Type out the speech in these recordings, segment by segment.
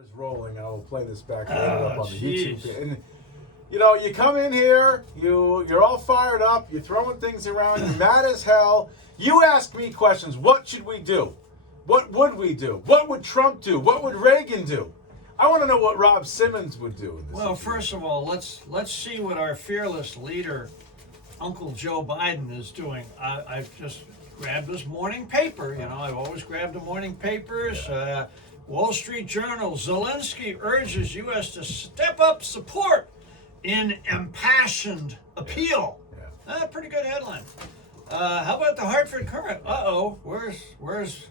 Is rolling. I will play this back up on the jeez. YouTube. And you know, you come in here, you're all fired up, you're throwing things around, you're mad as hell. You ask me questions. What should we do? What would we do? What would Trump do? What would Reagan do? I want to know what Rob Simmons would do. In this Well, situation. first of all, let's see what our fearless leader, Uncle Joe Biden, is doing. I've just grabbed his morning paper. You know, I've always grabbed the morning papers. Wall Street Journal: Zelensky urges U.S. to step up support in impassioned appeal. Pretty good headline. How about the Hartford Courant? Where is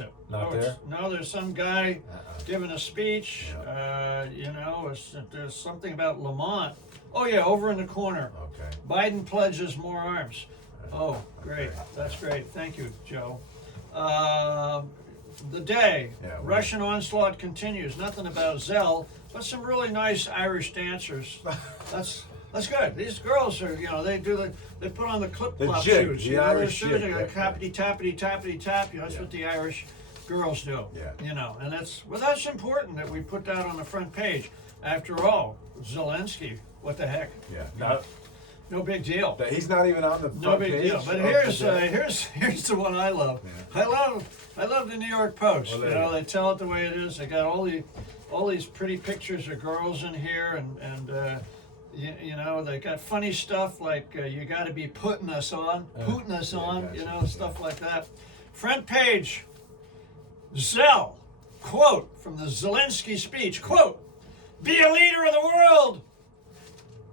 it? Not there? No, there's some guy giving a speech. There's something about Lamont. Oh yeah, over in the corner. Okay. Biden pledges more arms. Oh, great. That's great. Thank you, Joe. The day. Russian onslaught continues. Nothing about Zell, but some really nice Irish dancers. That's good. These girls are, they put on the clip-clop shoes. The Irish shoes, they go tappity, tappity, tappity, tap. That's what the Irish girls do. And that's important that we put that on the front page. After all, Zelensky, what the heck? No big deal. He's not even on the front No big page. deal. But here's the one I love. I love the New York Post. Well, they tell it the way it is. They got all these pretty pictures of girls in here, and they got funny stuff like you got to be putting us on, stuff like that. Front page. Zell, quote from the Zelensky speech, quote, "Be a leader of the world,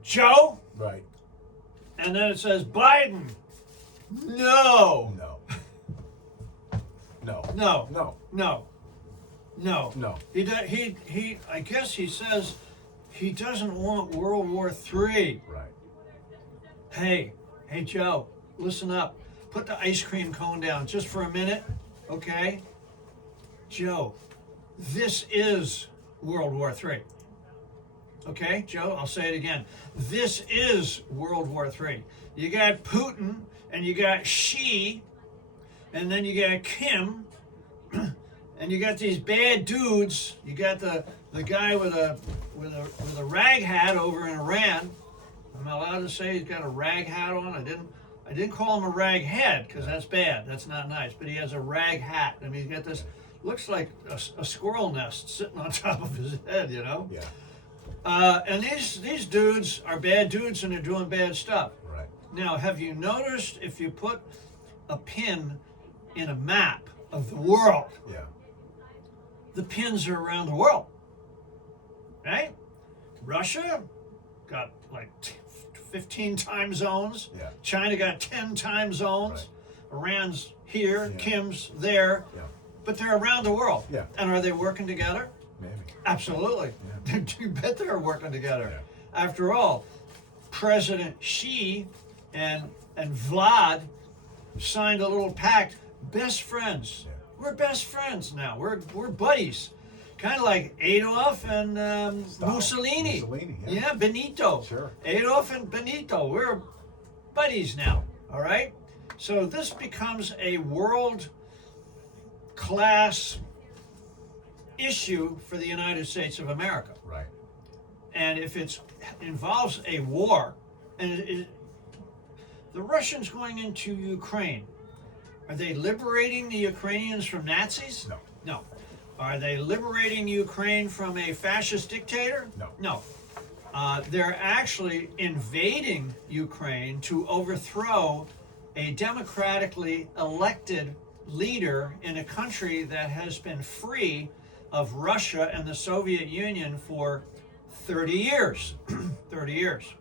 Joe." Right. And then it says Biden. No. He I guess he says he doesn't want World War III. Right. Hey Joe, listen up. Put the ice cream cone down just for a minute, okay? Joe, this is World War III. Okay, Joe, I'll say it again. This is World War III. You got Putin, and you got Xi, and then you got Kim, and you got these bad dudes. You got the guy with a rag hat over in Iran. Am I allowed to say he's got a rag hat on? I didn't call him a rag head because that's bad. That's not nice. But he has a rag hat. I mean, he's got this. Looks like a squirrel nest sitting on top of his head. And these dudes are bad dudes and they're doing bad stuff. Right. Now, have you noticed if you put a pin in a map of the world, the pins are around the world, right? Russia got like 15 time zones. China got 10 time zones. Right. Iran's here, Kim's there, but they're around the world. And are they working together? Maybe. Absolutely. You bet they're working together. After all, President Xi and Vlad signed a little pact. Best friends. We're best friends now. We're buddies. Kind of like Adolf and Mussolini. Benito. Sure. Adolf and Benito. We're buddies now. All right? So this becomes a world class issue for the United States of America. Right. And if it involves a war, and the Russians going into Ukraine, are they liberating the Ukrainians from Nazis? No. Are they liberating Ukraine from a fascist dictator? No. They're actually invading Ukraine to overthrow a democratically elected leader in a country that has been free of Russia and the Soviet Union for 30 years. 30 years.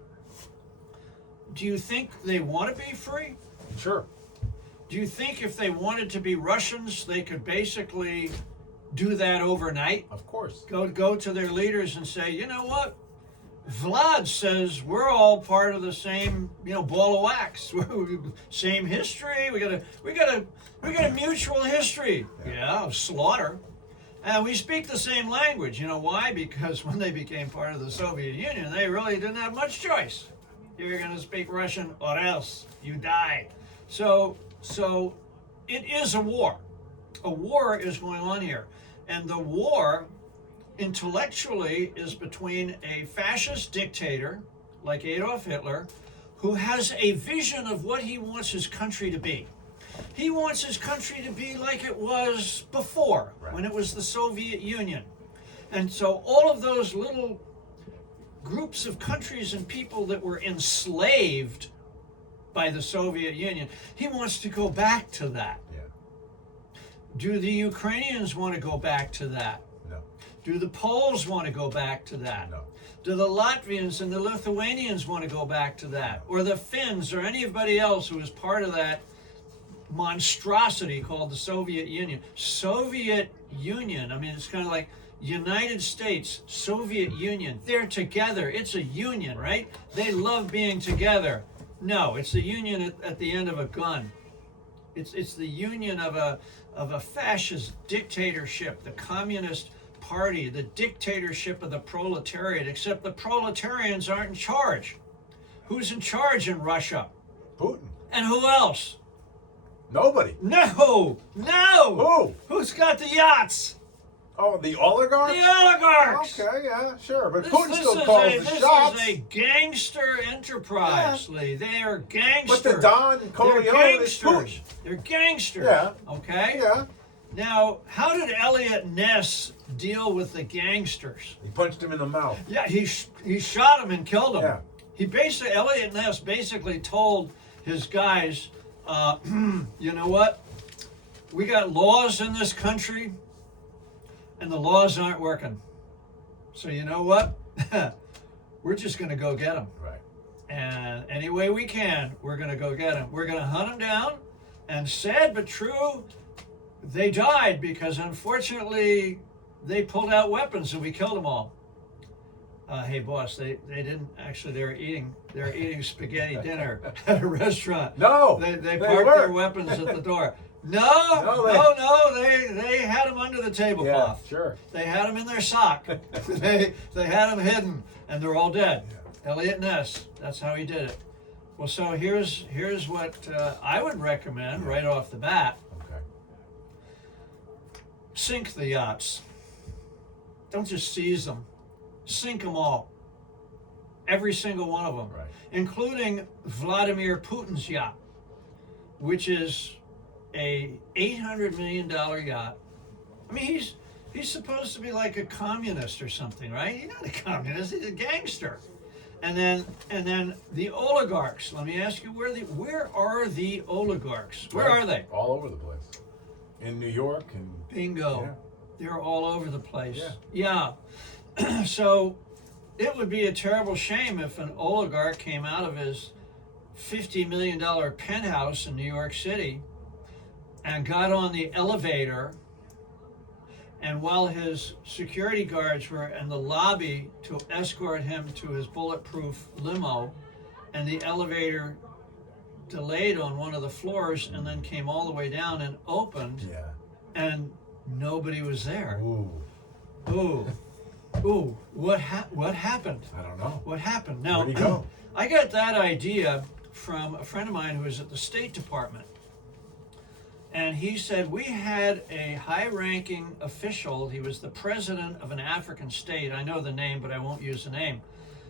Do you think they want to be free? Sure. Do you think if they wanted to be Russians, they could basically do that overnight? Of course. Go to their leaders and say, you know what? Vlad says we're all part of the same, ball of wax. Same history. We got a mutual history. Of slaughter. And we speak the same language. You know why? Because when they became part of the Soviet Union, they really didn't have much choice. You're going to speak Russian or else you die. So it is a war. A war is going on here. And the war intellectually is between a fascist dictator like Adolf Hitler, who has a vision of what he wants his country to be. He wants his country to be like it was before, right, when it was the Soviet Union. And so all of those little groups of countries and people that were enslaved by the Soviet Union, he wants to go back to that. Yeah. Do the Ukrainians want to go back to that? No. Do the Poles want to go back to that? No. Do the Latvians and the Lithuanians want to go back to that? Or the Finns or anybody else who was part of that monstrosity called the Soviet Union? Soviet Union, I mean, it's kind of like United States, Soviet Union. They're together. It's a union, right? They love being together. No, it's the union at the end of a gun. It's the union of a fascist dictatorship, the Communist Party, the dictatorship of the proletariat, except the proletarians aren't in charge. Who's in charge in Russia? Putin. And who else? Nobody. No! Who? Who's got the yachts? Oh, the oligarchs? The oligarchs! Okay, yeah, sure. But This Putin still is calls a, the this shots. is a gangster enterprise, Lee. They are gangsters. But the Don They're Corleone is Putin. gangsters. They're gangsters. Yeah. Okay? Yeah. Now, how did Elliot Ness deal with the gangsters? He punched him in the mouth. Yeah, he shot him and killed him. Yeah. Elliot Ness basically told his guys, you know what? We got laws in this country, and the laws aren't working. So you know what? We're just going to go get them. Right. And any way we can, we're going to go get them. We're going to hunt them down. And sad but true, they died because unfortunately they pulled out weapons and we killed them all. Hey boss, they didn't actually. They were eating spaghetti dinner at a restaurant. No, they parked their weapons at the door. No, they had them under the tablecloth. Yeah, sure. They had them in their sock. they had them hidden, and they're all dead. Yeah. Elliot Ness, that's how he did it. Well, so here's what I would recommend right off the bat. Okay. Sink the yachts. Don't just seize them. Sink them all. Every single one of them. Right. Including Vladimir Putin's yacht, which is a $800 million yacht. I mean, he's supposed to be like a communist or something, right? He's not a communist, he's a gangster. And then the oligarchs. Let me ask you, where are the oligarchs? Where are they? All over the place. In New York and bingo. Yeah. They're all over the place. Yeah. So it would be a terrible shame if an oligarch came out of his $50 million penthouse in New York City and got on the elevator, and while his security guards were in the lobby to escort him to his bulletproof limo, and the elevator delayed on one of the floors and then came all the way down and opened, and nobody was there. Ooh, what happened? I don't know. What happened? Now, Where'd he go? I got that idea from a friend of mine who was at the State Department. And he said, we had a high-ranking official. He was the president of an African state. I know the name, but I won't use the name.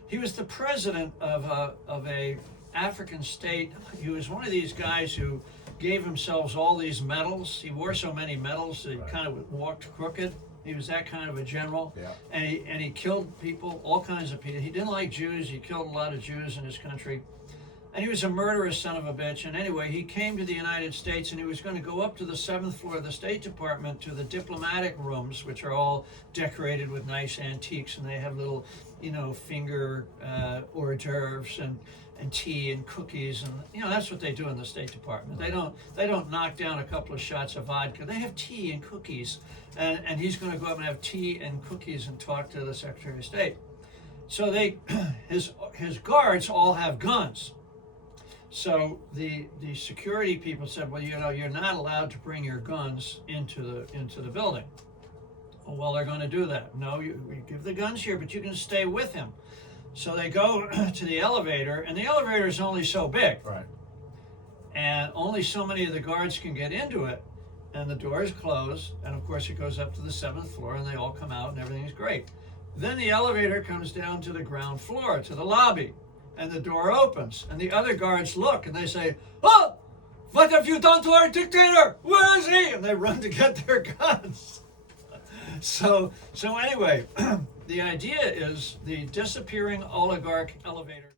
He was the president of a African state. He was one of these guys who gave themselves all these medals. He wore so many medals that he kind of walked crooked. He was that kind of a general. Yeah. And he killed people, all kinds of people. He didn't like Jews. He killed a lot of Jews in his country. And he was a murderous son of a bitch. And anyway, he came to the United States, and he was going to go up to the 7th floor of the State Department to the diplomatic rooms, which are all decorated with nice antiques, and they have little, finger hors d'oeuvres and tea and cookies, and that's what they do in the State Department. They don't knock down a couple of shots of vodka. They have tea and cookies, and he's going to go up and have tea and cookies and talk to the Secretary of State. So his guards all have guns. So the security people said, well, you're not allowed to bring your guns into the building. Oh, well, they're going to do that. No, we give the guns here, but you can stay with him. So they go to the elevator, and the elevator is only so big. Right. And only so many of the guards can get into it. and the door is closed, and of course it goes up to the 7th floor, and they all come out, and everything's great. Then the elevator comes down to the ground floor, to the lobby, and the door opens, and the other guards look, and they say, "Oh, what have you done to our dictator? Where is he?" And they run to get their guns. So anyway, the idea is the disappearing oligarch elevator.